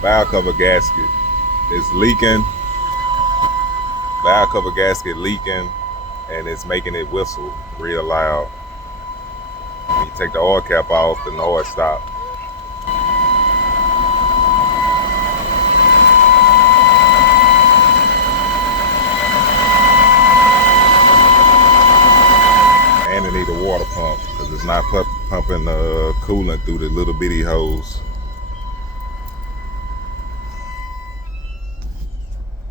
Valve cover gasket is leaking. Valve cover gasket leaking, and it's making it whistle real loud. When you take the oil cap off, the noise stops. And it need a water pump because it's not pumping coolant through the little bitty hose.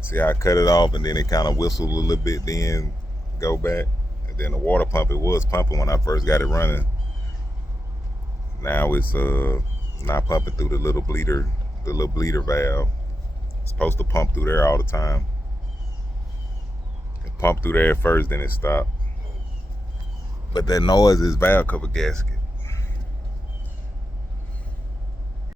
See how I cut it off and then it kind of whistled a little bit, then go back. And then the water pump, it was pumping when I first got it running. Now it's not pumping through the little bleeder valve. It's supposed to pump through there all the time. It pumped through there first, then it stopped. But that noise is valve cover gasket.